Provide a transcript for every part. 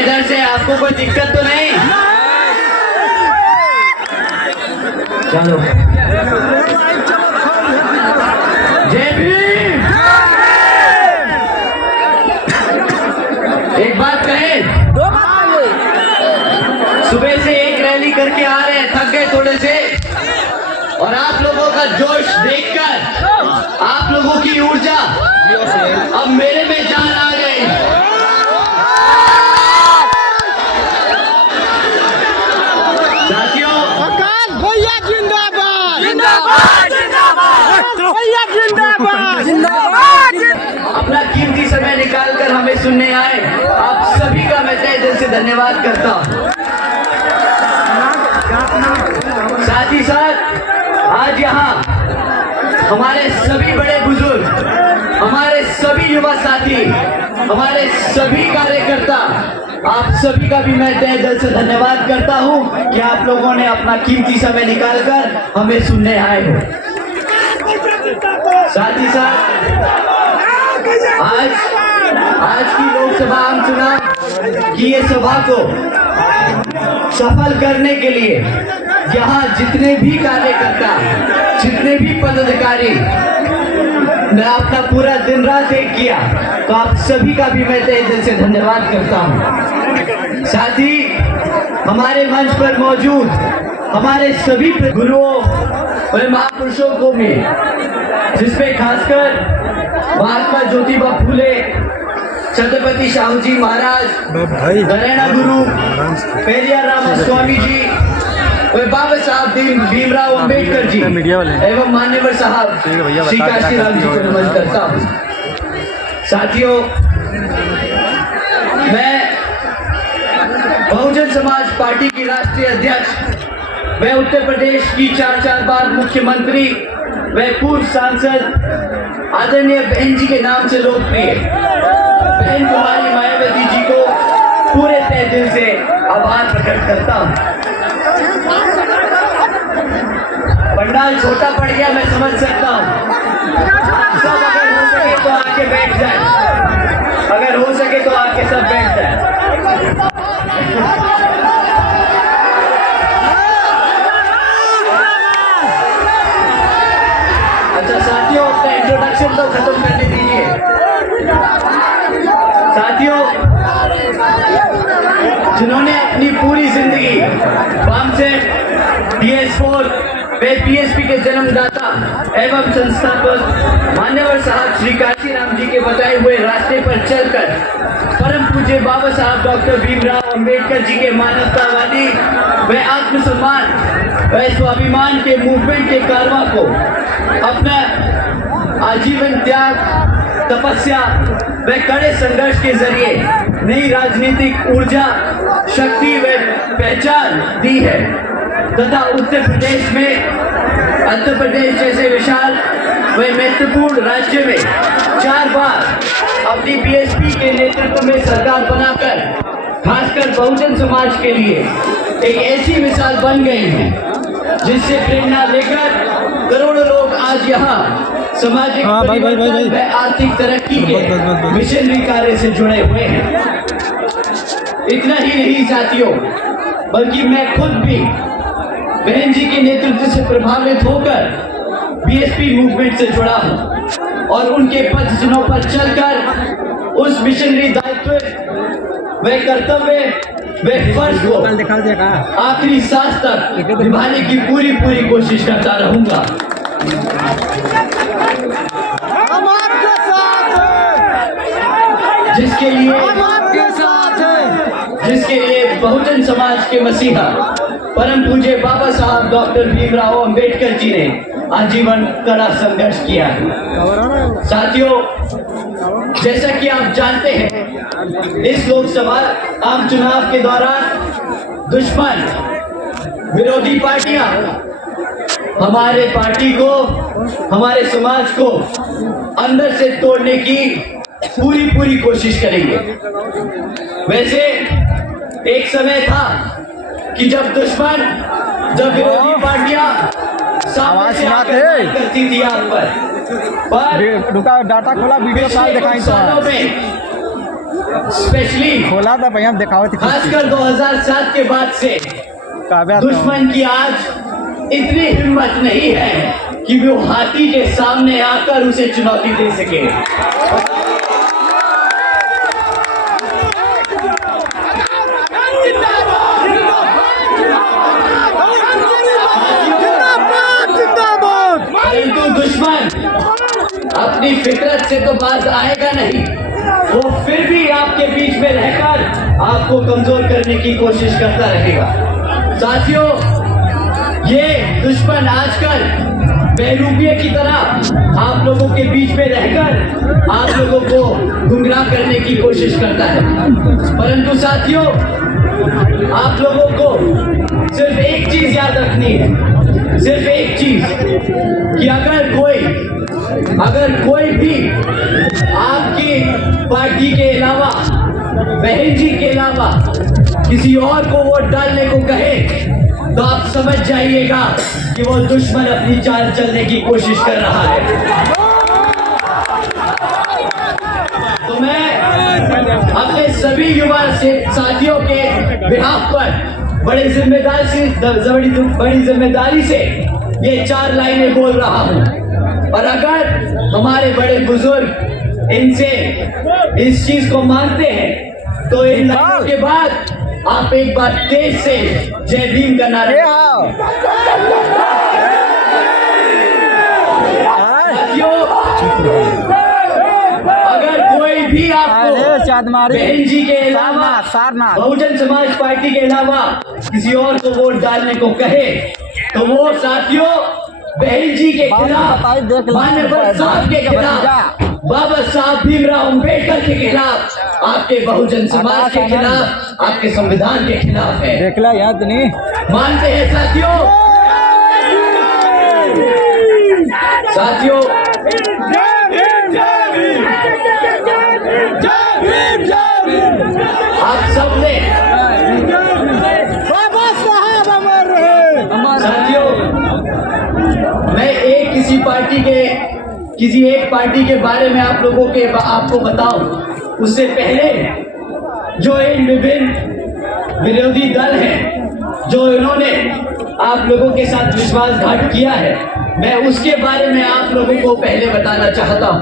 इधर से आपको कोई दिक्कत तो नहीं? चलो जय भीम। एक बात कहे, सुबह से एक रैली करके आ रहे हैं, थक गए थोड़े से, और आप लोगों का जोश देखकर, आप लोगों की ऊर्जा अब मेरे में जान आ गई। साथियों, भैया जिंदाबाद जिंदाबाद जिंदाबाद भैया जिंदाबाद जिंदाबाद। अपना कीमती समय निकालकर हमें सुनने आए आप सभी का मैं तहे दिल से धन्यवाद करता हूँ। साथ ही साथ आज यहाँ हमारे सभी बड़े बुजुर्ग, हमारे सभी युवा साथी, हमारे सभी कार्यकर्ता, आप सभी का भी मैं तहे दिल से धन्यवाद करता हूँ कि आप लोगों ने अपना कीमती समय निकालकर हमें सुनने आए हो। साथ ही साथ आज की लोकसभा आम चुनाव की ये सभा को सफल करने के लिए यहाँ जितने भी कार्यकर्ता, जितने भी पदाधिकारी ने अपना पूरा दिन रात एक किया, तो आप सभी का भी मैं तहे दिल से धन्यवाद करता हूँ। साथ ही हमारे मंच पर मौजूद हमारे सभी गुरुओं और महापुरुषों को भी, जिसमें खासकर महात्मा ज्योतिबा फूले, छत्रपति शाहू जी महाराज, नरेना गुरु, पेरियार रामास्वामी जी और बाबा साहब भीमराव अंबेडकर जी एवं मान्यवर साहब श्री काशीराम जी को नमन करता हूँ। साथियों, मैं बहुजन समाज पार्टी की राष्ट्रीय अध्यक्ष, मैं उत्तर प्रदेश की 4 बार मुख्यमंत्री, मैं पूर्व सांसद आदरणीय बहन जी के नाम से लोकप्रिय बहन कुमारी मायावती जी को पूरे तहे दिल से आभार प्रकट करता हूँ। पंडाल छोटा पड़ गया, मैं समझ सकता हूँ। सब अगर हो सके तो आके बैठ जाए, अगर हो सके तो आके सब बैठ जाए। अच्छा साथियों, अपना इंट्रोडक्शन तो खत्म करने दीजिए। साथियों, जिन्होंने अपनी पूरी जिंदगी वामसेट, PS4 वे PSP के जन्मदाता एवं संस्थापक मान्यवर साहब श्री काशीराम जी के बताए हुए रास्ते पर चलकर परम पूज्य बाबा साहब डॉक्टर भीमराव अंबेडकर जी के मानवतावादी व आत्मसम्मान व स्वाभिमान के मूवमेंट के कारवां को अपना आजीवन त्याग, तपस्या व कड़े संघर्ष के जरिए नई राजनीतिक ऊर्जा, शक्ति व पहचान दी है तथा उत्तर प्रदेश जैसे विशाल व महत्वपूर्ण राज्य में 4 बार अपनी PSP के नेतृत्व में सरकार बनाकर खासकर बहुजन समाज के लिए एक ऐसी मिसाल बन गई है जिससे प्रेरणा लेकर करोड़ों लोग आज यहाँ सामाजिक परिवर्तन व आर्थिक तरक्की के मिशनरी कार्य से जुड़े हुए हैं। इतना ही नहीं साथियों, बल्कि मैं खुद भी बहन जी के नेतृत्व से प्रभावित होकर PSP मूवमेंट से जुड़ा हूं और उनके पद चिन्हों पर चलकर उस मिशनरी दायित्व व कर्तव्य व फर्ज को आखिरी सांस तक निभाने की पूरी कोशिश करता रहूंगा। जिसके लिए बहुजन समाज के मसीहा परम पूज्य बाबा साहब डॉक्टर भीमराव अंबेडकर जी ने आजीवन कड़ा संघर्ष किया है। साथियों, जैसा कि आप जानते हैं, इस लोकसभा आम चुनाव के दौरान दुश्मन विरोधी पार्टियां हमारे पार्टी को, हमारे समाज को अंदर से तोड़ने की पूरी कोशिश करेंगे। वैसे एक समय था कि जब विरोधी पार्टियां सामने करती थी आप पर रुका डाटा खोला, वीडियो कॉल दिखाई सालों में स्पेशली खोला था भैया दिखाओ थी खासकर 2007 के बाद से काव्या दुश्मन की आज इतनी हिम्मत नहीं है कि वो हाथी के सामने आकर उसे चुनौती दे सके। परंतु दुश्मन अपनी फितरत से तो बाज आएगा नहीं, वो फिर भी आपके बीच में रहकर आपको कमजोर करने की कोशिश करता रहेगा। साथियों, ये दुश्मन आजकल बेरूपिये की तरह आप लोगों के बीच में रहकर आप लोगों को गुमराह करने की कोशिश करता है। परंतु साथियों, आप लोगों को सिर्फ एक चीज याद रखनी है, सिर्फ एक चीज, कि अगर कोई भी आपकी पार्टी के अलावा, बहन जी के अलावा किसी और को वोट डालने को कहे तो आप समझ जाइएगा कि वो दुश्मन अपनी चाल चलने की कोशिश कर रहा है। तो मैं अपने सभी युवा से साथियों के बिहाफ पर बड़ी जिम्मेदारी से ये 4 लाइनें बोल रहा हूँ। और अगर हमारे बड़े बुजुर्ग इनसे इस चीज को मानते हैं तो इन लाइनों के बाद आप एक बार तेज से जय भीम का नारा। साथियों, अगर कोई भी आपको बहन जी के अलावा, बहुजन समाज पार्टी के अलावा किसी और को वोट डालने को कहे तो वो साथियों बहन जी के खिलाफ, मान्यवर साहब के खिलाफ, बाबा साहब भीमराव अम्बेडकर के खिलाफ, आपके बहुजन समाज के खिलाफ, आपके संविधान के खिलाफ है। देख ला याद नहीं मानते हैं साथियों? साथियों, आप सबने साथियों, मैं किसी एक पार्टी के बारे में आपको बताऊं, उससे पहले जो इन विभिन्न विरोधी दल हैं जो इन्होंने आप लोगों के साथ विश्वासघात किया है, मैं उसके बारे में आप लोगों को पहले बताना चाहता हूं।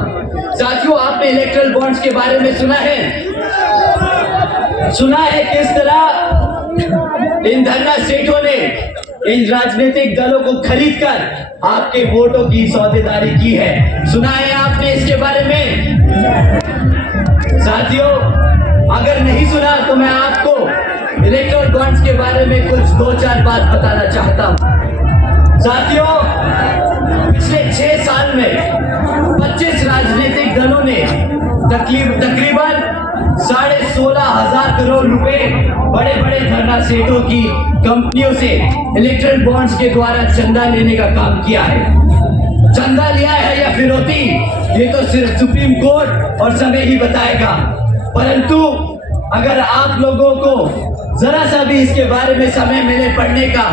साथियों, आपने इलेक्ट्रल बॉन्ड्स के बारे में सुना है किस तरह इन धरना सेठों ने इन राजनीतिक दलों को खरीदकर आपके वोटों की सौदेदारी की है। सुना है आपने इसके बारे में? साथियों, अगर नहीं सुना तो मैं आपको इलेक्ट्रल बॉन्ड्स के बारे में कुछ 2-4 बात बताना चाहता हूं। साथियों, पिछले 6 साल में 25 राजनीतिक दलों ने तकरीबन 16,500 करोड़ रुपए बड़े बड़े धरना सेठों की कंपनियों से इलेक्ट्रल बॉन्ड्स के द्वारा चंदा लेने का काम किया है। चंदा लिया है या फिरौती, ये तो सिर्फ सुप्रीम कोर्ट और समय ही बताएगा। परंतु अगर आप लोगों को जरा सा भी इसके बारे में समय मिले पढ़ने का,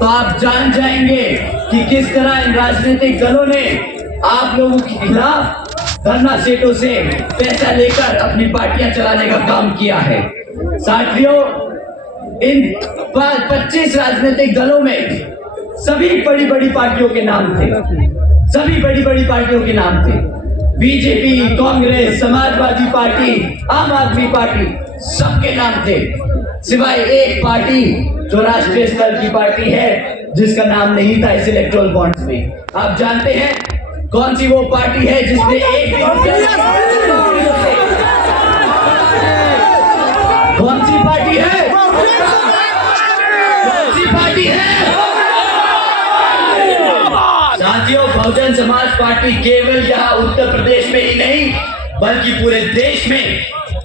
तो आप जान जाएंगे कि किस तरह इन राजनीतिक दलों ने आप लोगों के खिलाफ धरना सेठों से पैसा लेकर अपनी पार्टियां चलाने का काम किया है। साथियों, इन 25 राजनीतिक दलों में सभी बड़ी बड़ी पार्टियों के नाम थे, सभी बड़ी बड़ी पार्टियों के नाम थे। बीजेपी, कांग्रेस, समाजवादी पार्टी, आम आदमी पार्टी, सबके नाम थे, सिवाय एक पार्टी जो राष्ट्रीय स्तर की पार्टी है जिसका नाम नहीं था इस इलेक्ट्रल बॉन्ड्स में। आप जानते हैं कौन सी वो पार्टी है जिसने एक भी कौन सी पार्टी है? कौन सी पार्टी है? साथियों, बहुजन समाज पार्टी केवल यहाँ उत्तर प्रदेश में ही नहीं बल्कि पूरे देश में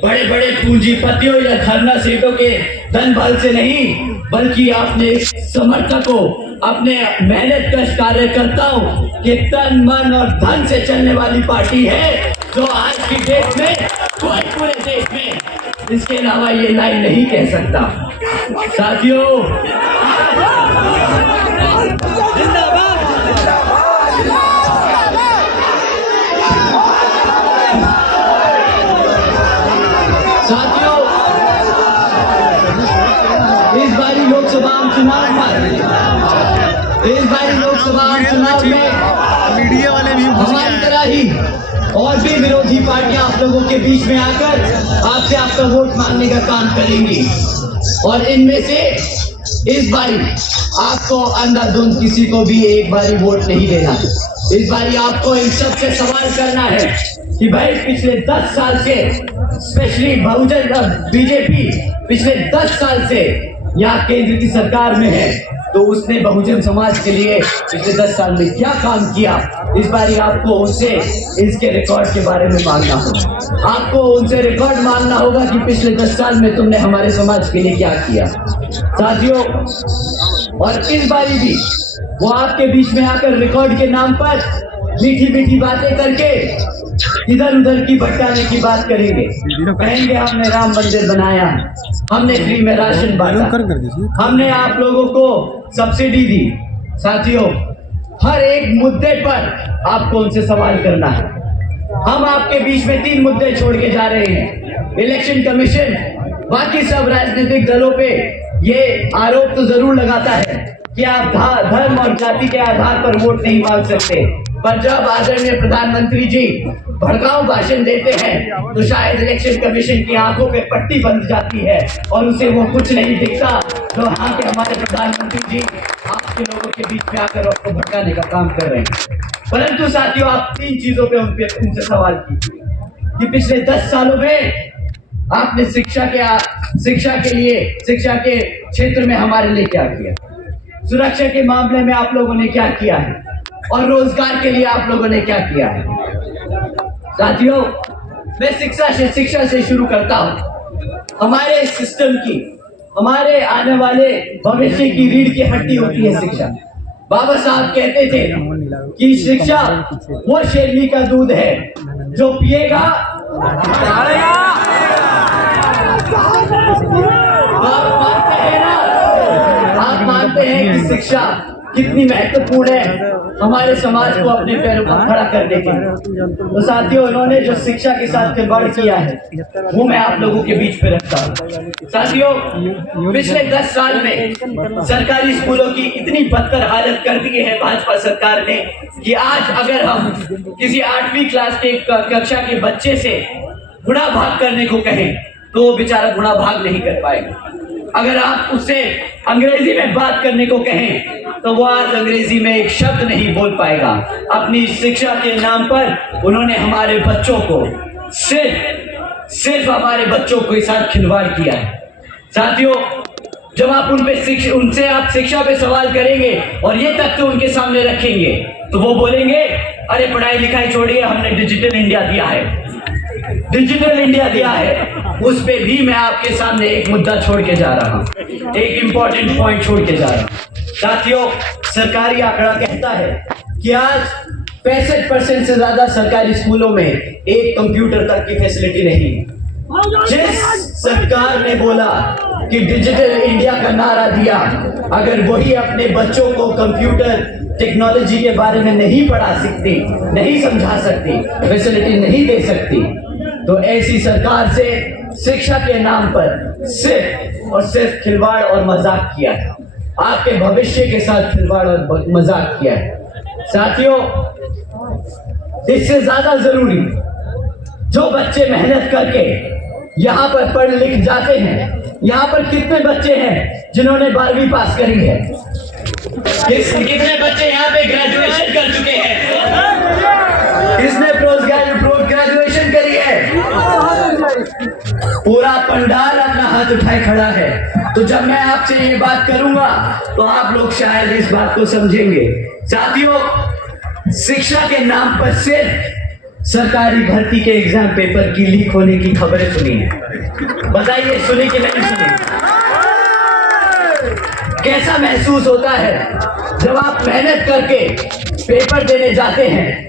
बड़े बड़े पूंजीपतियों या धरना सेठों के धन बल से नहीं बल्कि अपने समर्थकों, अपने मेहनत कश कार्यकर्ताओं के तन मन और धन से चलने वाली पार्टी है, जो आज की डेट में कोई पूरे देश में इसके अलावा ये लाइन नहीं कह सकता। साथियों, लोकसभा चुनाव में मीडिया वाले भी हमारी तरह ही और भी विरोधी पार्टियां आप लोगों के बीच में आकर आपसे आपका वोट मांगने का काम करेंगी, और इनमें से इस बारी आपको अंधाधुंध किसी को भी एक बारी वोट नहीं देना है। इस बारी आपको इन सबसे सवाल करना है कि भाई पिछले 10 साल से, स्पेशली बहुजन बीजेपी पिछले 10 साल से यहाँ केंद्र की सरकार में है, तो उसने बहुजन समाज के लिए पिछले 10 साल में क्या काम किया। इस बारी आपको उनसे इसके रिकॉर्ड के बारे में मांगना होगा। आपको उनसे रिकॉर्ड मांगना होगा कि पिछले 10 साल में तुमने हमारे समाज के लिए क्या किया साथियों। और इस बारी भी वो आपके बीच में आकर रिकॉर्ड के नाम पर मीठी मीठी बातें करके इधर उधर की भटकाने की बात करेंगे। कहेंगे हमने राम मंदिर बनाया, हमने फ्री में राशन बांटा, हमने आप लोगों को सब्सिडी दी। साथियों, हर एक मुद्दे पर आपको उनसे सवाल करना है। हम आपके बीच में 3 मुद्दे छोड़ के जा रहे हैं। इलेक्शन कमीशन बाकी सब राजनीतिक दलों पे ये आरोप तो जरूर लगाता है कि आप धर्म और जाति के आधार पर वोट नहीं मांग सकते, पर जब आदरणीय प्रधानमंत्री जी भड़काऊ भाषण देते हैं तो शायद इलेक्शन कमीशन की आंखों पे पट्टी बंध जाती है और उसे वो कुछ नहीं दिखता। तो हाँ के हमारे प्रधानमंत्री जी आपके लोगों के बीच में आकर आपको भड़काने का काम कर रहे हैं। परंतु साथियों, आप 3 चीजों पे उनसे सवाल कीजिए कि पिछले 10 सालों में आपने शिक्षा के लिए, शिक्षा के क्षेत्र में हमारे लिए क्या किया, सुरक्षा के मामले में आप लोगों ने क्या किया है, और रोजगार के लिए आप लोगों ने क्या किया है। साथियों, मैं शिक्षा से शुरू करता हूं। हमारे सिस्टम की, हमारे आने वाले भविष्य की रीढ़ की हड्डी होती है शिक्षा। बाबा साहब कहते थे कि शिक्षा वो शेरनी का दूध है जो पिएगा आप मानते हैं कि शिक्षा कितनी महत्वपूर्ण है हमारे समाज को अपने पैरों पर खड़ा करने के लिए। तो साथियों, उन्होंने जो शिक्षा के साथ खिलवाड़ किया है वो मैं आप लोगों के बीच में रखता हूँ। साथियों, पिछले 10 साल में सरकारी स्कूलों की इतनी बदतर हालत कर दी है भाजपा सरकार ने कि आज अगर हम किसी 8वीं क्लास के कक्षा के बच्चे से गुणा भाग करने को कहें तो वो बेचारा गुणा भाग नहीं कर पाएगा। अगर आप उससे अंग्रेजी में बात करने को कहें तो वो आज अंग्रेजी में एक शब्द नहीं बोल पाएगा। अपनी शिक्षा के नाम पर उन्होंने हमारे बच्चों को सिर्फ हमारे बच्चों के साथ खिलवाड़ किया है। साथियों, जब आप उनसे आप शिक्षा पे सवाल करेंगे और ये तथ्य उनके सामने रखेंगे तो वो बोलेंगे, अरे पढ़ाई लिखाई छोड़िए, हमने डिजिटल इंडिया दिया है, डिजिटल इंडिया दिया है। उस पे भी मैं आपके सामने एक मुद्दा छोड़ के जा रहा हूं, एक इंपॉर्टेंट पॉइंट छोड़ के जा रहा हूं। साथियों, सरकारी आंकड़ा कहता है कि आज 65% से ज्यादा सरकारी स्कूलों में एक कंप्यूटर तक की फैसिलिटी नहीं है। जिस सरकार ने बोला कि डिजिटल इंडिया का नारा दिया, अगर वही अपने बच्चों को कंप्यूटर टेक्नोलॉजी के बारे में नहीं पढ़ा सकती, नहीं समझा सकती, फैसिलिटी नहीं दे सकती, तो ऐसी सरकार से शिक्षा के नाम पर सिर्फ और सिर्फ खिलवाड़ और मजाक किया है। आपके भविष्य के साथ खिलवाड़ और मजाक किया है। साथियों, इससे ज्यादा जरूरी जो बच्चे मेहनत करके यहाँ पर पढ़ लिख जाते हैं, यहाँ पर कितने बच्चे हैं जिन्होंने 12वीं पास करी है, कितने बच्चे यहाँ पे ग्रेजुएशन कर चुके हैं, किसने पोस्ट ग्रेजुएशन करी है। पूरा पंडाल अपना हाथ उठाए खड़ा है। तो जब मैं आपसे ये बात करूंगा तो आप लोग शायद इस बात को समझेंगे। साथियों, शिक्षा के नाम पर सिर्फ सरकारी भर्ती के एग्जाम पेपर की लीक होने की खबरें सुनी है। बताइए, सुनी कि नहीं सुनी? कैसा महसूस होता है जब आप मेहनत करके पेपर देने जाते हैं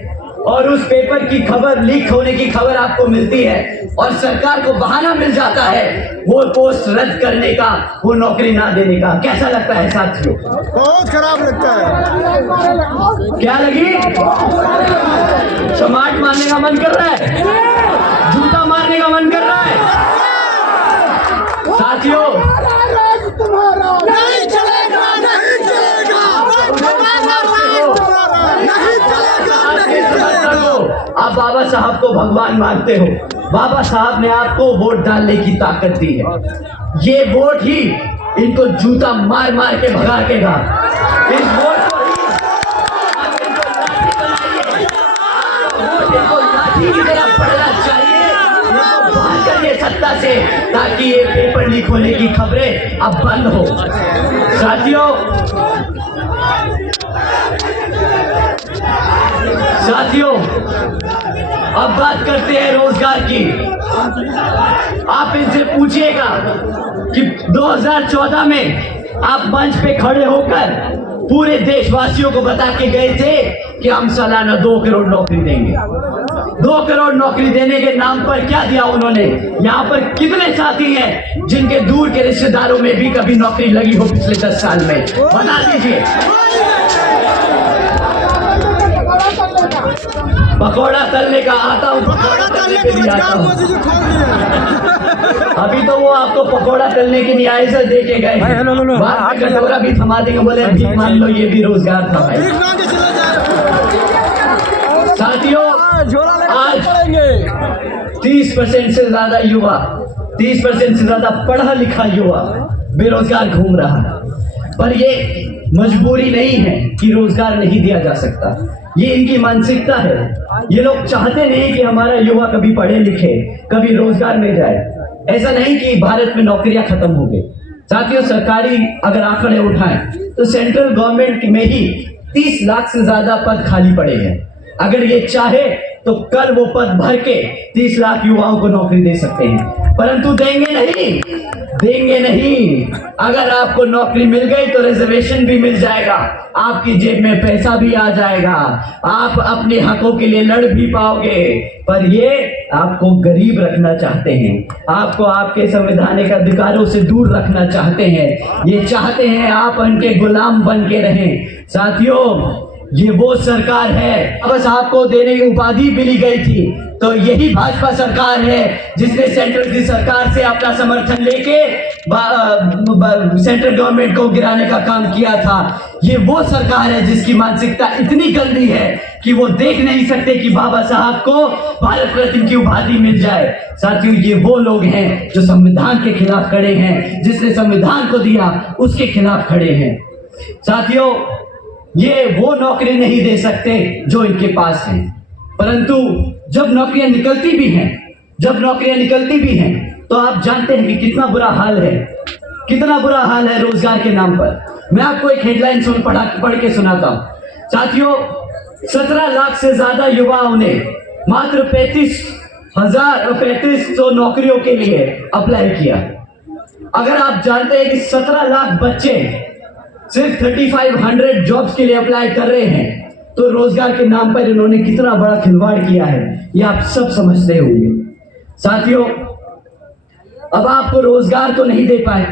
और उस पेपर की खबर, लीक होने की खबर आपको मिलती है और सरकार को बहाना मिल जाता है वो पोस्ट रद्द करने का, वो नौकरी ना देने का। कैसा लगता है साथियों? बहुत खराब लगता है। क्या लगी? समाट मारने का मन कर रहा है, जूता मारने का मन कर रहा है। साथियों, साहब को भगवान मानते हो, बाबा साहब ने आपको वोट डालने की ताकत दी है। ये वोट ही इनको जूता मार मार के भगा के गा। इस वोट को ही आप इनको लाठी की तरह पड़ना चाहिए, इनको बाहर करिए सत्ता से, ताकि ये पेपर लीक होने की खबरें अब बंद हो। साथियों, अब बात करते हैं रोजगार की। आप इनसे पूछिएगा कि 2014 में आप मंच पे खड़े होकर पूरे देशवासियों को बता के गए थे कि हम सालाना 2 करोड़ नौकरी देंगे। 2 करोड़ नौकरी देने के नाम पर क्या दिया उन्होंने? यहाँ पर कितने साथी हैं जिनके दूर के रिश्तेदारों में भी कभी नौकरी लगी हो पिछले 10 साल में? बता दीजिए। पकौड़ा तलने का आता हूँ, पकौड़ा तलने के लिए आता हूँ। अभी तो वो आपको पकौड़ा तलने की न्याय से दे के गए, बाद में कटोरा भी थमा देंगे, बोले भीख मान लो, ये भी रोजगार था भाई। साथियों, आज 30% से ज्यादा युवा, 30% से ज्यादा पढ़ा लिखा युवा बेरोजगार घूम रहा है। पर ये मजबूरी नहीं है कि रोजगार नहीं दिया जा सकता, ये इनकी मानसिकता है। ये लोग चाहते नहीं कि हमारा युवा कभी पढ़े लिखे, कभी रोजगार में जाए। ऐसा नहीं कि भारत में नौकरियां खत्म हो गई। साथियों, सरकारी अगर आंकड़े उठाएं तो सेंट्रल गवर्नमेंट में ही 30 लाख से ज्यादा पद खाली पड़े हैं। अगर ये चाहे तो कल वो पद भर के 30 लाख युवाओं को नौकरी दे सकते हैं, परंतु देंगे नहीं। अगर आपको नौकरी मिल गई तो रिजर्वेशन भी मिल जाएगा, आपकी जेब में पैसा भी आ जाएगा, आप अपने हकों के लिए लड़ भी पाओगे। पर ये आपको गरीब रखना चाहते हैं, आपको आपके संवैधानिक अधिकारों से दूर रखना चाहते हैं। ये चाहते हैं आप उनके गुलाम बन के रहें। साथियों, ये वो सरकार है, बस आपको देने की उपाधि मिली गई थी, तो यही भाजपा सरकार है जिसने सेंट्रल की सरकार से अपना समर्थन लेके सेंट्रल गवर्नमेंट को गिराने का काम किया था। ये वो सरकार है जिसकी मानसिकता इतनी गंदी है कि वो देख नहीं सकते कि बाबा साहब को भारत रत्न की उपाधि मिल जाए। साथियों, ये वो लोग हैं जो संविधान के खिलाफ खड़े हैं, जिसने संविधान को दिया उसके खिलाफ खड़े हैं। साथियों, ये वो नौकरी नहीं दे सकते जो इनके पास है, परंतु जब नौकरियां निकलती भी हैं तो आप जानते हैं कि कितना बुरा हाल है रोजगार के नाम पर। मैं आपको एक हेडलाइन पढ़ के सुनाता हूं। साथियों, 17 लाख से ज्यादा युवाओं ने मात्र 3500 नौकरियों के लिए अप्लाई किया। अगर आप जानते हैं कि 17 लाख बच्चे सिर्फ 3500 जॉब्स के लिए अप्लाई कर रहे हैं, तो रोजगार के नाम पर इन्होंने कितना बड़ा खिलवाड़ किया है, ये आप सब समझते होंगे। साथियों, अब आपको रोजगार तो नहीं दे पाए,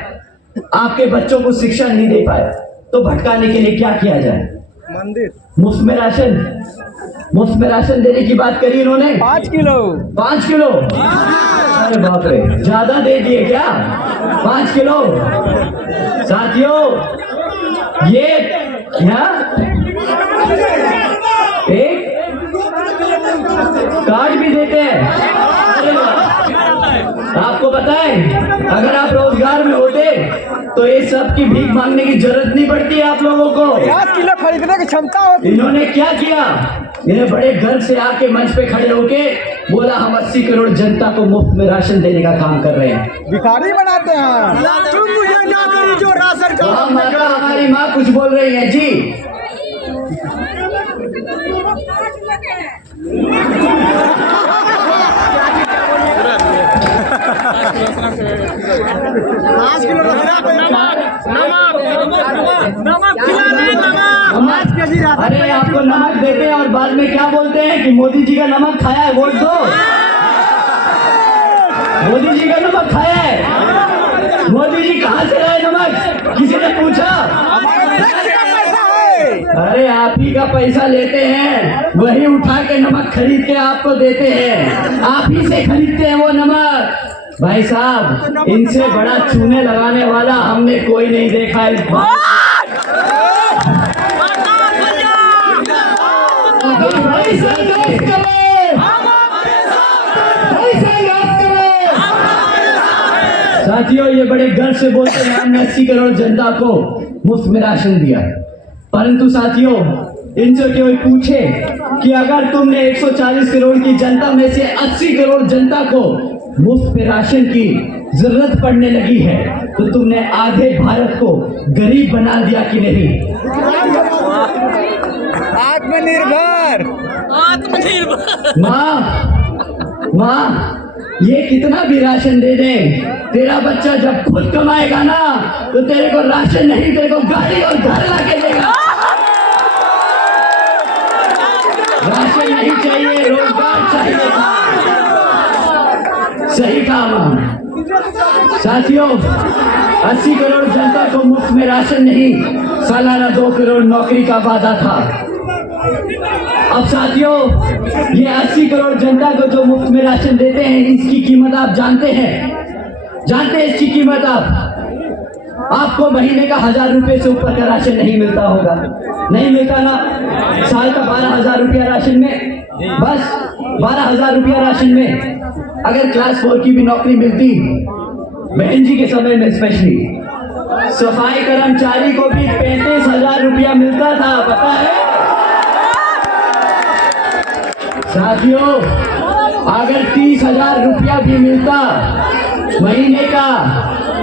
आपके बच्चों को शिक्षा नहीं दे पाए, तो भटकाने के लिए क्या किया जाए? मंदिर मुफ्त में राशन देने की बात करी इन्होंने। 5 किलो। अरे बाप रे, ज्यादा दे दिए क्या? 5 किलो। साथियों, ये क्या एक कार्ड भी देते हैं। आपको बताएं, अगर आप रोजगार में होते तो ये सब की भीख मांगने की जरूरत नहीं पड़ती आप लोगों को। 5 किलो खरीदने की क्षमता होती। इन्होंने क्या किया? इन्हें बड़े गर्व से आके मंच पे खड़े होके बोला, हम 80 करोड़ जनता को मुफ्त में राशन देने का काम कर रहे हैं। भिखारी बनाते हैं। तुम मुझे ना करी जो राशन का हमारी माँ कुछ बोल रही है जी। अरे आपको नमक देते हैं और बाद में क्या बोलते हैं कि मोदी जी का नमक खाया है, वोट दो। मोदी जी का नमक खाया है। मोदी जी कहाँ से लाए नमक? किसी ने पूछा? अरे आप ही का पैसा लेते हैं, वही उठा के नमक खरीद के आपको देते हैं, आप ही से खरीदते हैं वो नमक। भाई साहब, इनसे बड़ा चूने लगाने वाला हमने कोई नहीं देखा है। साथियों, ये बड़े गर्व से बोलते हैं हमने 80 करोड़ जनता को मुफ्त में राशन दिया, परंतु साथियों इनसे कोई पूछे कि अगर तुमने 140 करोड़ की जनता में से 80 करोड़ जनता को मुफ्त में राशन की जरूरत पड़ने लगी है तो तुमने आधे भारत को गरीब बना दिया कि नहीं? आत्मनिर्भर माँ ये कितना भी राशन दे दे, तेरा बच्चा जब खुद कमाएगा ना तो तेरे को राशन नहीं, तेरे को गाड़ी और घर ला के देगा। राशन नहीं चाहिए, रोजगार चाहिए। सही कहा माँ। साथियों 80 करोड़ जनता को मुफ्त में राशन नहीं, सालाना 2 करोड़ नौकरी का वादा था। अब साथियों ये 80 करोड़ जनता को जो मुफ्त में राशन देते हैं इसकी कीमत आप जानते हैं? जानते हैं इसकी कीमत आपको महीने का 1000 रुपए से ऊपर का राशन नहीं मिलता होगा, नहीं मिलता ना। साल का 12,000 रुपया राशन में, बस 12,000 रुपया राशन में अगर क्लास 4 की भी नौकरी मिलती, बहन जी के समय में स्पेशली सफाई कर्मचारी को भी 35,000 रुपया मिलता था, पता है साथियों? अगर 30,000 रुपया भी मिलता महीने का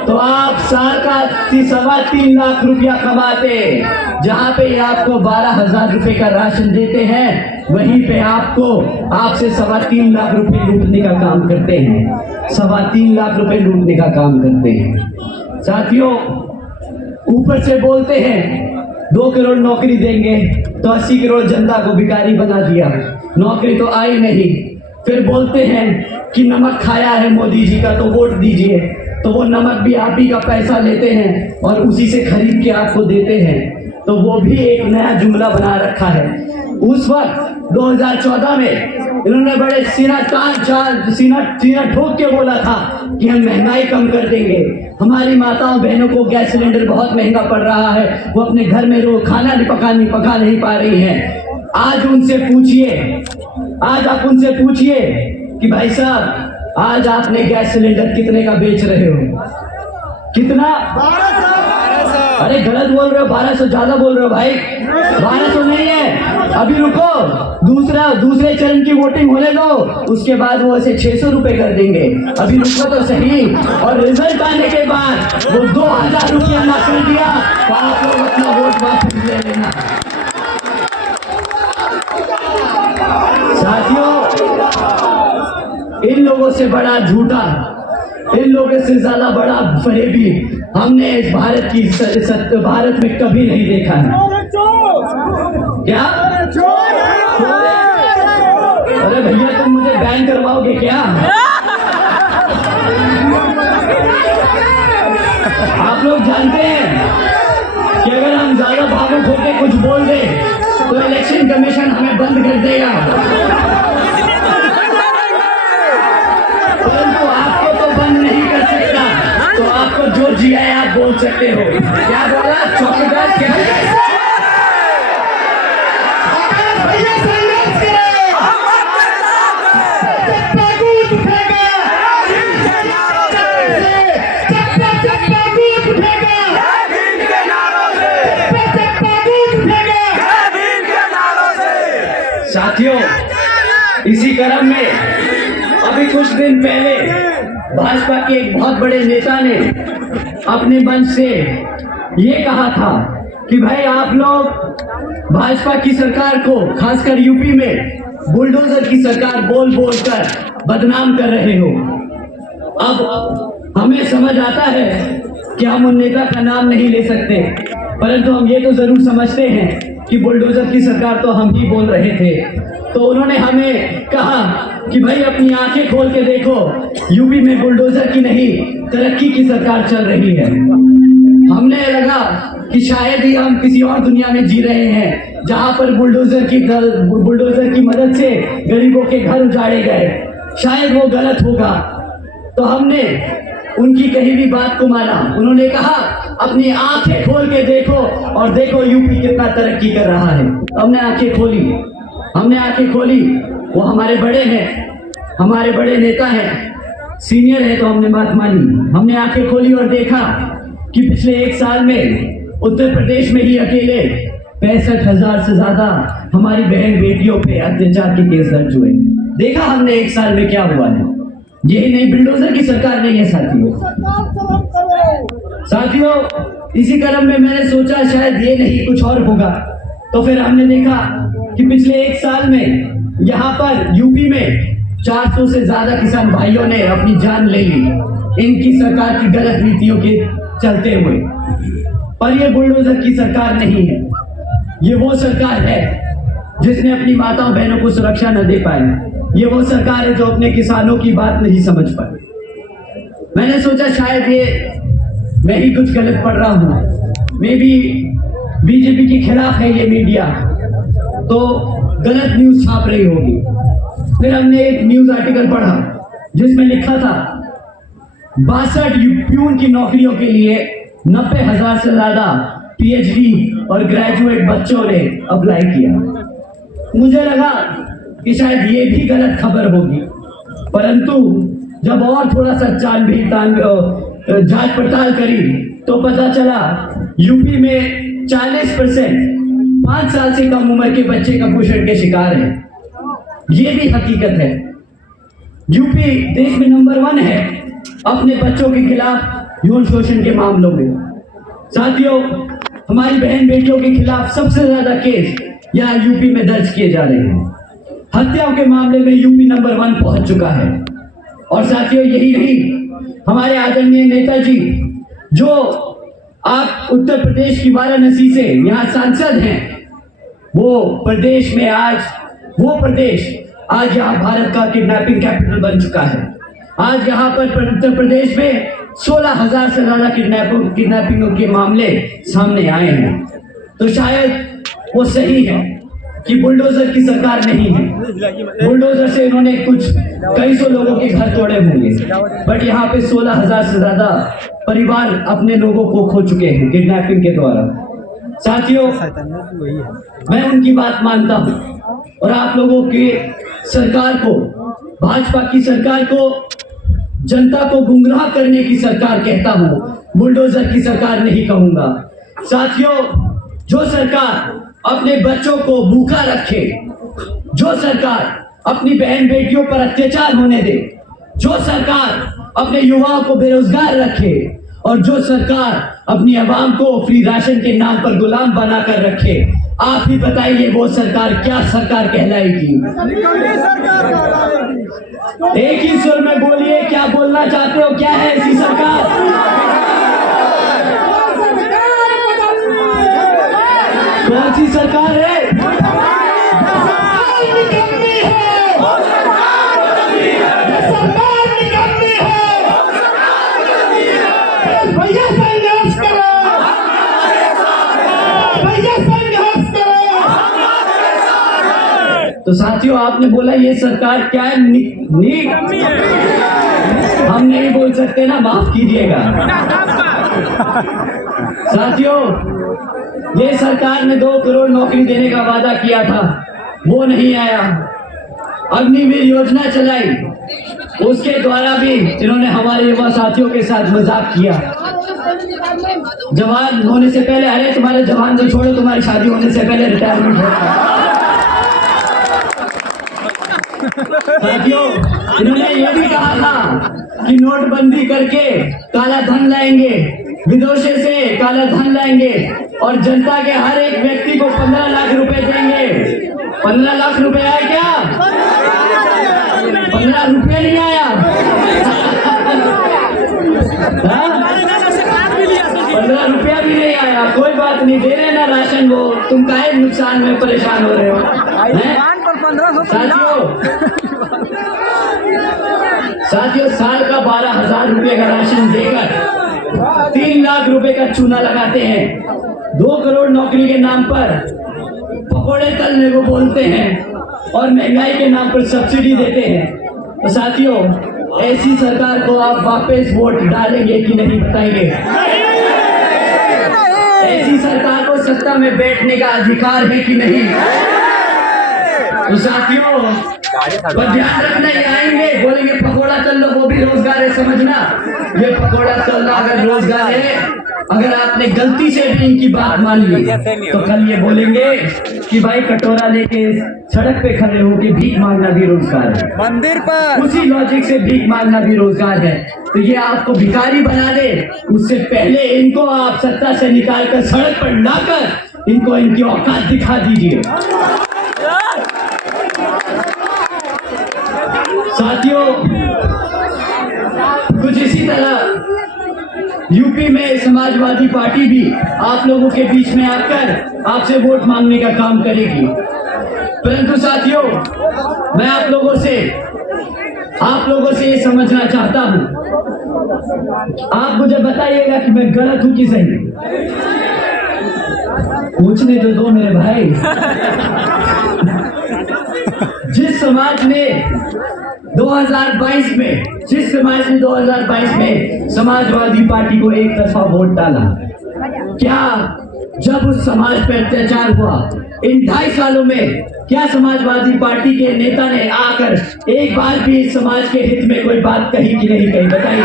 तो आप साल का 3.25 लाख रुपया कमाते। जहां पे आपको 12,000 रुपए का राशन देते हैं वहीं पे आपसे 3.25 लाख रुपए लूटने का काम करते हैं, 3.25 लाख रुपए लूटने का काम करते हैं। साथियों ऊपर से बोलते हैं 2 करोड़ नौकरी देंगे तो 80 करोड़ जनता को भिखारी बना दिया, नौकरी तो आई नहीं। फिर बोलते हैं कि नमक खाया है मोदी जी का तो वोट दीजिए, तो वो नमक भी आप ही का पैसा लेते हैं और उसी से खरीद के आपको देते हैं, तो वो भी एक नया जुमला बना रखा है। उस वक्त 2014 में इन्होंने बड़े सीना ठोक के बोला था कि हम महंगाई कम कर देंगे, हमारी माताओं बहनों को गैस सिलेंडर बहुत महंगा पड़ रहा है, वो अपने घर में रोज खाना पका नहीं पा रही हैं। आज आप उनसे पूछिए कि भाई साहब आज आपने गैस सिलेंडर कितने का बेच रहे हो? कितना? 1200। अरे गलत बोल रहे हो, 1200 ज्यादा बोल रहे हो भाई, 1200 नहीं है। अभी रुको, दूसरे चरण की वोटिंग होने दो, उसके बाद वो ऐसे 600 रुपए कर देंगे। अभी रुको तो सही, और रिजल्ट आने के बाद वो 2000 रुपया ना कर दिया तो आप लोग अपना वोट वापस ले लेना। साथियों इन लोगों से बड़ा झूठा, इन लोगों से ज्यादा बड़ा फरेबी हमने इस भारत में कभी नहीं देखा है। क्या? अरे भैया तुम मुझे बैन करवाओगे क्या? आप लोग जानते हैं कि अगर हम ज्यादा भावुक होकर कुछ बोल दें तो इलेक्शन कमीशन हमें बंद कर देगा, परंतु आपको तो बंद नहीं कर सकता। तो आपको जो जिया है आप बोल सकते हो। क्या बोला? चौकीदार क्या? साथियों इसी क्रम में अभी कुछ दिन पहले भाजपा के एक बहुत बड़े नेता ने अपने मंच से ये कहा था कि भाई आप लोग भाजपा की सरकार को खासकर यूपी में बुलडोजर की सरकार बोल कर बदनाम कर रहे हो। अब हमें समझ आता है कि हम उन नेता का नाम नहीं ले सकते, परंतु हम ये तो जरूर समझते हैं कि बुलडोजर की सरकार तो हम ही बोल रहे थे। तो उन्होंने हमें कहा कि भाई अपनी आंखें खोल के देखो, यूपी में बुलडोजर की नहीं तरक्की की सरकार चल रही है। हमने लगा कि शायद ही हम किसी और दुनिया में जी रहे हैं जहां पर बुलडोजर की मदद से गरीबों के घर उजाड़े गए, शायद वो गलत होगा। तो हमने उनकी कही भी बात को माना। उन्होंने कहा अपनी आंखें खोल के देखो और देखो यूपी कितना तरक्की कर रहा है। हमने आंखें खोली, वो हमारे बड़े हैं, हमारे बड़े नेता हैं, सीनियर है तो हमने बात मानी। हमने आंखें खोली और देखा कि पिछले 1 साल में उत्तर प्रदेश में ही अकेले 65,000 से ज्यादा हमारी बहन बेटियों पे अत्याचार के केस दर्ज हुए। देखा हमने 1 साल में क्या हुआ है। यही नहीं, बुलडोजर की सरकार नहीं है साथियों। इसी क्रम में मैंने सोचा शायद ये नहीं कुछ और होगा, तो फिर हमने देखा कि पिछले 1 साल में यहाँ पर यूपी में 400 से ज्यादा किसान भाइयों ने अपनी जान ले ली इनकी सरकार की गलत नीतियों के चलते हुए। पर ये बुलडोजर की सरकार नहीं है, ये वो सरकार है जिसने अपनी माताओं बहनों को सुरक्षा न दे पाए। ये वो सरकार है जो अपने किसानों की बात नहीं समझ पाए। मैंने सोचा शायद ये मैं ही कुछ गलत पढ़ रहा हूँ, मे बी बीजेपी के खिलाफ है ये मीडिया, तो गलत न्यूज छाप रही होगी। फिर हमने एक न्यूज आर्टिकल पढ़ा जिसमें लिखा था 62 प्यून की नौकरियों के लिए 90,000 से ज्यादा पीएचडी और ग्रेजुएट बच्चों ने अप्लाई किया। मुझे लगा कि शायद ये भी गलत खबर होगी, परंतु जब और थोड़ा सा जांच पड़ताल करी तो पता चला यूपी में 40% 5 साल से कम उम्र के बच्चे कुपोषण के शिकार हैं। ये भी हकीकत है। यूपी देश में नंबर 1 है अपने बच्चों के खिलाफ यौन शोषण के मामलों में। साथियों, हमारी बहन बेटियों के खिलाफ सबसे ज्यादा केस यहाँ यूपी में दर्ज किए जा रहे हैं। हत्याओं के मामले में यूपी नंबर 1 पहुंच चुका है। और साथियों, यही नहीं, हमारे आदरणीय नेताजी जो आप उत्तर प्रदेश की वाराणसी से यहाँ सांसद हैं, वो प्रदेश आज यहाँ भारत का किडनैपिंग कैपिटल बन चुका है। आज यहाँ पर उत्तर प्रदेश में 16,000 से ज्यादा किडनैपिंगों के मामले सामने आए हैं। तो शायद वो सही है कि बुलडोजर की सरकार नहीं है। बुलडोजर से इन्होंने कई सौ लोगों के घर तोड़े होंगे, बट यहाँ पे 16,000 से ज्यादा परिवार अपने लोगों को खो चुके हैं किडनैपिंग के द्वारा। साथियों, मैं उनकी बात मानता हूँ और आप लोगों की सरकार को, भाजपा की सरकार को जनता को गुमराह करने की सरकार कहता हूँ, बुलडोजर की सरकार नहीं कहूंगा। साथियों, जो सरकार अपने बच्चों को भूखा रखे, जो सरकार अपनी बहन बेटियों पर अत्याचार होने दे, जो सरकार अपने युवाओं को बेरोजगार रखे और जो सरकार अपनी आवाम को फ्री राशन के नाम पर गुलाम बनाकर रखे, आप ही बताइए वो सरकार क्या सरकार कहलाएगी? एक ही सुर में बोलिए, क्या बोलना चाहते हो? क्या है ऐसी सरकार? कौन सी सरकार है? भैया संघर्ष करो, भैया संघर्ष करो। तो साथियों, आपने बोला ये सरकार क्या है? हम नहीं बोल सकते ना, माफ कीजिएगा। साथियों, ये सरकार ने 2 करोड़ नौकरी देने का वादा किया था, वो नहीं आया। अग्निवीर योजना चलाई, उसके द्वारा भी इन्होंने हमारे युवा साथियों के साथ मजाक किया। जवान होने से पहले, अरे तुम्हारे जवान तो छोड़ो, तुम्हारी शादी होने से पहले रिटायरमेंट होता। साथियों, इन्होंने ये भी कहा था कि नोटबंदी करके काला धन लाएंगे, विदेशों से काला धन लाएंगे और जनता के हर एक व्यक्ति को 15 लाख रुपए देंगे। 15 लाख रुपए आया क्या? 15 रुपये नहीं आया। 15 रुपया भी नहीं आया। कोई बात नहीं, दे रहे ना राशन, वो तुम काहे नुकसान में परेशान हो रहे हो? साथियों, साल का 12,000 रुपए का राशन देकर 3 लाख रुपए का चूना लगाते हैं। 2 करोड़ नौकरी के नाम पर पकौड़े तलने को बोलते हैं और महंगाई के नाम पर सब्सिडी देते हैं। तो साथियों, ऐसी सरकार को आप वापस वोट डालेंगे कि नहीं बताइए? ऐसी सरकार को सत्ता में बैठने का अधिकार है कि नहीं? तो साथियों पर ध्यान रखना, ये आएंगे बोलेंगे पकौड़ा चल लो, वो भी रोजगार है, समझना ये पकौड़ा चल रहा अगर रोजगार है, अगर आपने गलती से भी इनकी बात मान ली तो कल ये बोलेंगे कि भाई कटोरा लेके सड़क पे खड़े होके भीख मांगना भी रोजगार है। मंदिर पर उसी लॉजिक से भीख मांगना भी रोजगार है। तो ये आपको भिखारी बना दे, उससे पहले इनको आप सत्ता से निकाल कर सड़क पर लाकर इनको इनकी औकात दिखा दीजिए। साथियों कुछ इसी तरह यूपी में समाजवादी पार्टी भी आप लोगों के बीच में आकर आपसे वोट मांगने का काम करेगी। परंतु साथियों मैं आप लोगों से ये समझना चाहता हूं, आप मुझे बताइएगा कि मैं गलत हूं कि सही। पूछने तो दो मेरे भाई। जिस समाज ने 2022 में समाजवादी पार्टी को एक तरफा वोट डाला, क्या जब उस समाज पर अत्याचार हुआ इन 2.5 सालों में क्या समाजवादी पार्टी के नेता ने आकर एक बार भी इस समाज के हित में कोई बात कही कि नहीं कही? बताइए।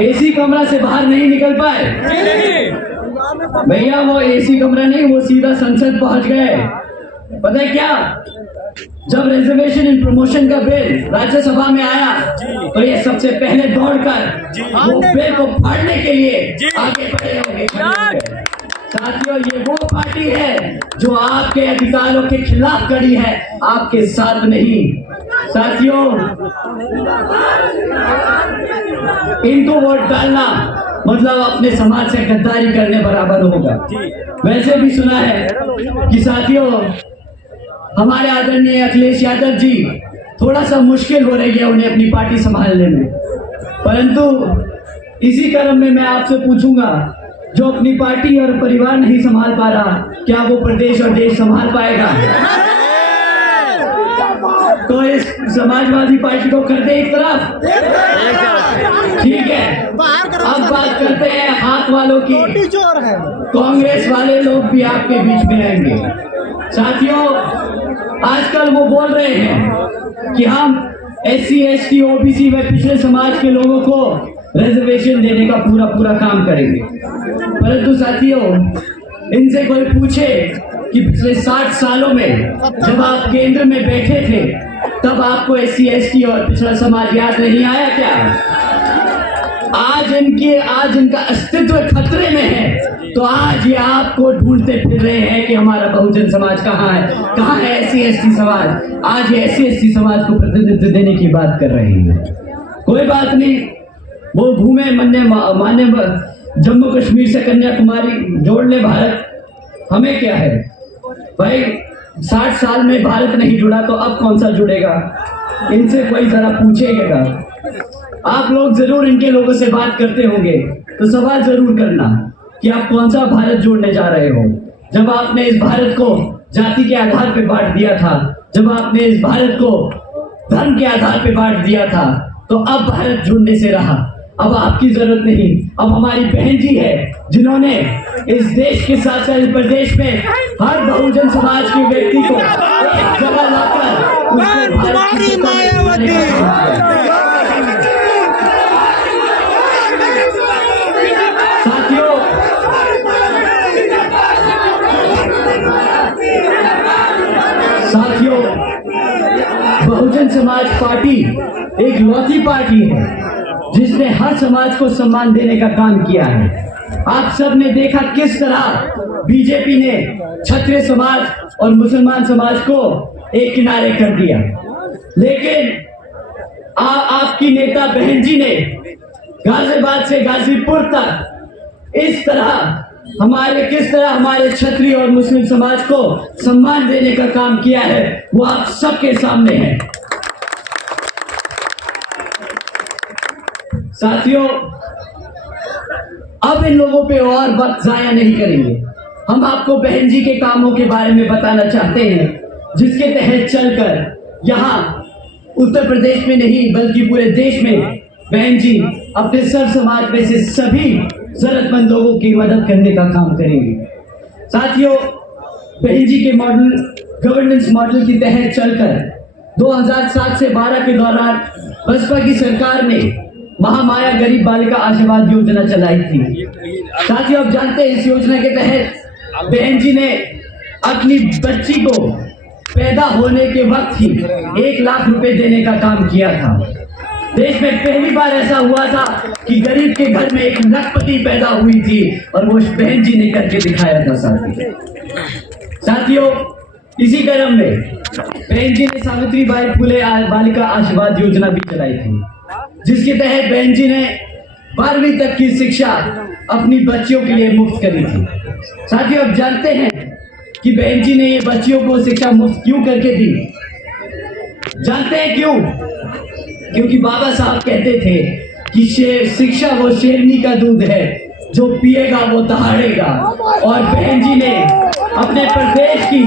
एसी कमरा से बाहर नहीं निकल पाए भैया, वो एसी कमरा नहीं, वो सीधा संसद पहुंच गए। पता है क्या, जब रिजर्वेशन इन प्रमोशन का बिल राज्यसभा में आया तो ये सबसे पहले दौड़कर वो बिल को फाड़ने के लिए आगे बढ़े होंगे। साथियों ये वो पार्टी है जो आपके अधिकारों के खिलाफ खड़ी है, आपके साथ नहीं। साथियों इनको वोट डालना मतलब अपने समाज से गद्दारी करने बराबर होगा। वैसे भी सुना है कि साथियों हमारे आदरणीय अखिलेश यादव जी थोड़ा सा मुश्किल हो रही है उन्हें अपनी पार्टी संभालने में, परंतु इसी क्रम में मैं आपसे पूछूंगा, जो अपनी पार्टी और परिवार नहीं संभाल पा रहा, क्या वो प्रदेश और देश संभाल पाएगा? तो इस समाजवादी पार्टी को कर दे एक तरफ, ठीक है। अब बात करते हैं हाथ वालों की। कांग्रेस वाले लोग भी आपके बीच में आएंगे। साथियों आजकल वो बोल रहे हैं कि हम SC ST OBC व पिछड़े समाज के लोगों को रिजर्वेशन देने का पूरा काम करेंगे, परंतु साथियों इनसे कोई पूछे कि पिछले 60 सालों में जब आप केंद्र में बैठे थे तब आपको SC ST और पिछड़ा समाज याद नहीं आया क्या? आज इनका अस्तित्व खतरे में है, तो आज ये आपको ढूंढते फिर रहे हैं कि हमारा बहुजन समाज कहाँ है SC ST समाज। आज ये SC ST समाज को प्रतिनिधित्व देने की बात कर रहे हैं। कोई बात नहीं, वो घूमे माने जम्मू कश्मीर से कन्याकुमारी जोड़ ले भारत, हमें क्या है भाई। 60 साल में भारत नहीं जुड़ा तो अब कौन सा जुड़ेगा? इनसे कोई जरा पूछेगा। आप लोग जरूर इनके लोगों से बात करते होंगे, तो सवाल जरूर करना कि आप कौन सा भारत जोड़ने जा रहे हो। जब आपने इस भारत को जाति के आधार पर बांट दिया था, जब आपने इस भारत को धर्म के आधार पर बांट दिया था, तो अब भारत जुड़ने से रहा। अब आपकी जरूरत नहीं, अब हमारी बहन जी है जिन्होंने इस देश के साथ साथ प्रदेश में हर बहुजन समाज के व्यक्ति को एक जगह लाकर साथियों बहुजन समाज पार्टी एक लौती पार्टी है जिसने हर समाज को सम्मान देने का काम किया है। आप सब ने देखा किस तरह बीजेपी ने क्षत्रिय समाज और मुसलमान समाज को एक किनारे कर दिया, लेकिन आपकी नेता बहन जी ने गाजियाबाद से गाजीपुर तक किस तरह हमारे क्षत्रिय और मुस्लिम समाज को सम्मान देने का काम किया है, वो आप सबके सामने है। साथियों अब इन लोगों पे और वक्त जाया नहीं करेंगे। हम आपको बहन जी के कामों के बारे में बताना चाहते हैं, जिसके तहत चलकर यहाँ उत्तर प्रदेश में नहीं बल्कि पूरे देश में बहन जी अपने सर्व समाज में से सभी जरूरतमंद लोगों की मदद करने का काम करेंगे। साथियों, बहन जी के मॉडल गवर्नेंस मॉडल के तहत चलकर 2007 से 12 के दौरान बसपा की सरकार ने महामाया गरीब बालिका आशीर्वाद योजना चलाई थी। साथियों, आप जानते हैं इस योजना के तहत बहन जी ने अपनी बच्ची को पैदा होने के वक्त ही 1 लाख रुपए देने का काम किया था। देश में पहली बार ऐसा हुआ था कि गरीब के घर में एक लखपति पैदा हुई थी और वो बहन जी ने करके दिखाया था। साथियों, इसी क्रम में बहन जी ने सावित्रीबाई फुले बालिका आशीर्वाद योजना भी चलाई थी, जिसके तहत बहन जी ने 12वीं तक की शिक्षा अपनी बच्चियों के लिए मुफ्त करी थी। साथियों, आप जानते हैं कि बहन जी ने ये बच्चियों को शिक्षा मुफ्त क्यों करके दी? जानते हैं क्यों? क्योंकि बाबा साहब कहते थे कि शिक्षा वो शेरनी का दूध है, जो पिएगा वो दहाड़ेगा। और बहन जी ने अपने प्रदेश की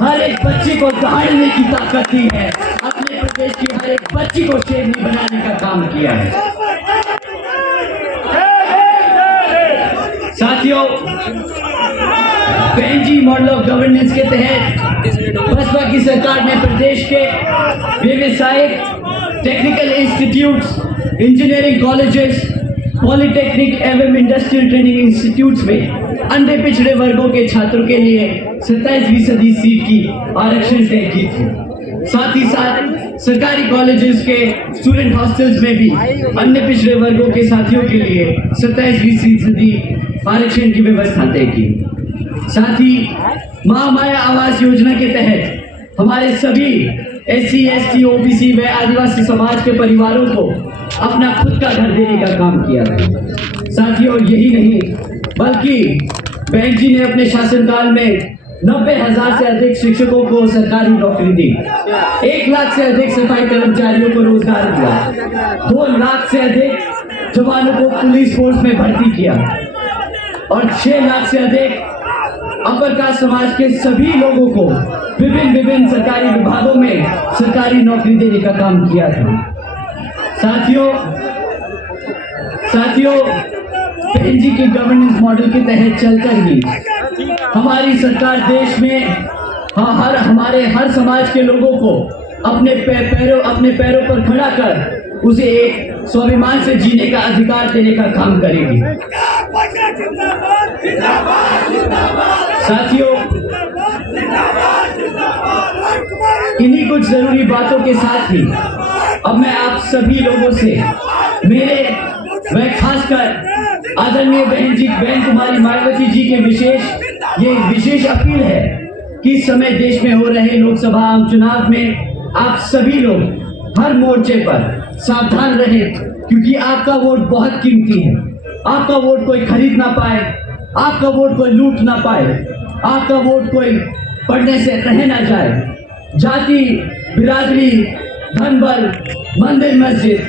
हर एक बच्ची को दहाड़ने की ताकत दी है, अपने प्रदेश की हर एक बच्ची को शेरनी बनाने का काम किया है। साथियों, बहन जी मॉडल ऑफ गवर्नेंस के तहत बसपा की सरकार ने प्रदेश के व्यवसायिक technical institutes, engineering colleges, polytechnic एवं इंडस्ट्रियल ट्रेनिंग इंस्टीट्यूट्स में अन्य पिछड़े वर्गों के छात्रों के लिए 27% सीट की आरक्षण तय की थी। साथ ही साथ सरकारी कॉलेजेस के स्टूडेंट हॉस्टल्स में भी अन्य पिछड़े वर्गों के साथियों के लिए 27% आरक्षण की व्यवस्था तय की। साथ ही महामाया आवास योजना के तहत हमारे सभी SC, ST, OBC व आदिवासी समाज के परिवारों को अपना खुद का घर देने का काम किया था। साथियों, यही नहीं बल्कि बहन जी ने अपने शासनकाल में 90,000 से अधिक शिक्षकों को सरकारी नौकरी दी, 1 लाख से अधिक सफाई कर्मचारियों को रोजगार दिया, 2 लाख से अधिक जवानों को पुलिस फोर्स में भर्ती किया और 6 लाख से अधिक अपर कास्ट समाज के सभी लोगों को विभिन्न सरकारी विभागों में सरकारी नौकरी देने का काम किया था। साथियों, बहन जी के गवर्नेंस मॉडल के तहत चलकर ही हमारी सरकार देश में हर समाज के लोगों को अपने पैरों पर खड़ा कर उसे एक स्वाभिमान से जीने का अधिकार देने का काम करेगी। साथियों, इन्हीं कुछ जरूरी बातों के साथ ही अब मैं आप सभी लोगों से मेरे व खासकर आदरणीय बहन कुमारी मायावती जी के विशेष अपील है कि इस समय देश में हो रहे लोकसभा आम चुनाव में आप सभी लोग हर मोर्चे पर सावधान रहें, क्योंकि आपका वोट बहुत कीमती है। आपका वोट कोई खरीद ना पाए, आपका वोट कोई लूट ना पाए, आपका वोट कोई पढ़ने से रह ना जाए। जाति, बिरादरी, धन बल, मंदिर मस्जिद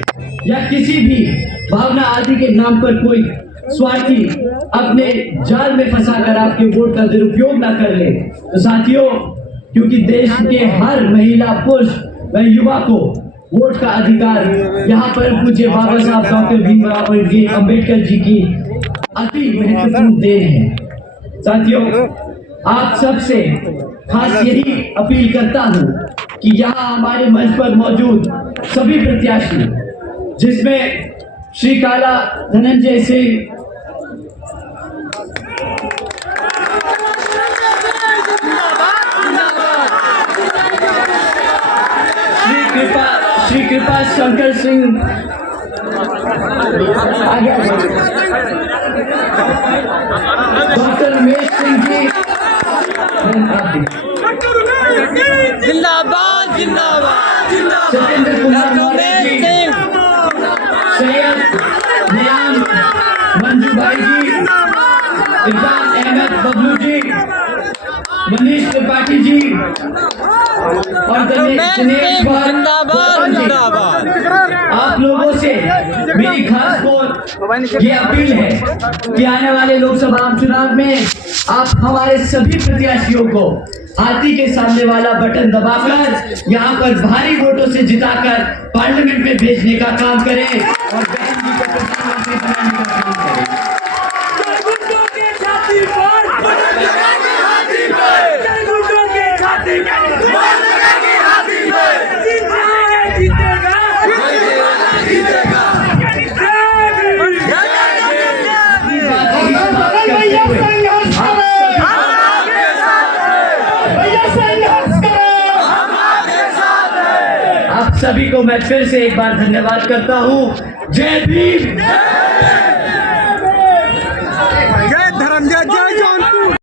या किसी भी भावना आदि के नाम पर कोई स्वार्थी अपने जाल में फंसाकर आपके वोट का दुरुपयोग ना कर ले। तो साथियों, क्योंकि देश के हर महिला, पुरुष व युवा को वोट का अधिकार यहाँ पर पूज्य बाबा साहब डॉक्टर भीमराव अम्बेडकर जी की अति महत्वपूर्ण देन है। साथियों, आप सबसे खास यही अपील करता हूँ कि यहाँ हमारे मंच पर मौजूद सभी प्रत्याशी, जिसमें श्री काला धनंजय सिंह, श्री कृपा शंकर सिंह, डॉक्टर रमेश सिंह जी, जिंदाबाद जिंदाबाद सत्येंद्र कुमार रमेश जी, सिंह, सैयद नियाम मंजू भाई जी, इरफान अहमद बबलू जी, मनीष त्रिपाठी जी और दिनेश जिंदाबाद जिंदाबाद। आप लोगों से मेरी खास ये अपील है कि आने वाले लोकसभा चुनाव में आप हमारे सभी प्रत्याशियों को हाथी के सामने वाला बटन दबाकर यहाँ पर भारी वोटों से जिताकर पार्लियामेंट में भेजने का काम करें और बहन जी को प्रधानमंत्री बनाने का काम करें। आप सभी को मैं फिर से एक बार धन्यवाद करता हूँ। जय भीम।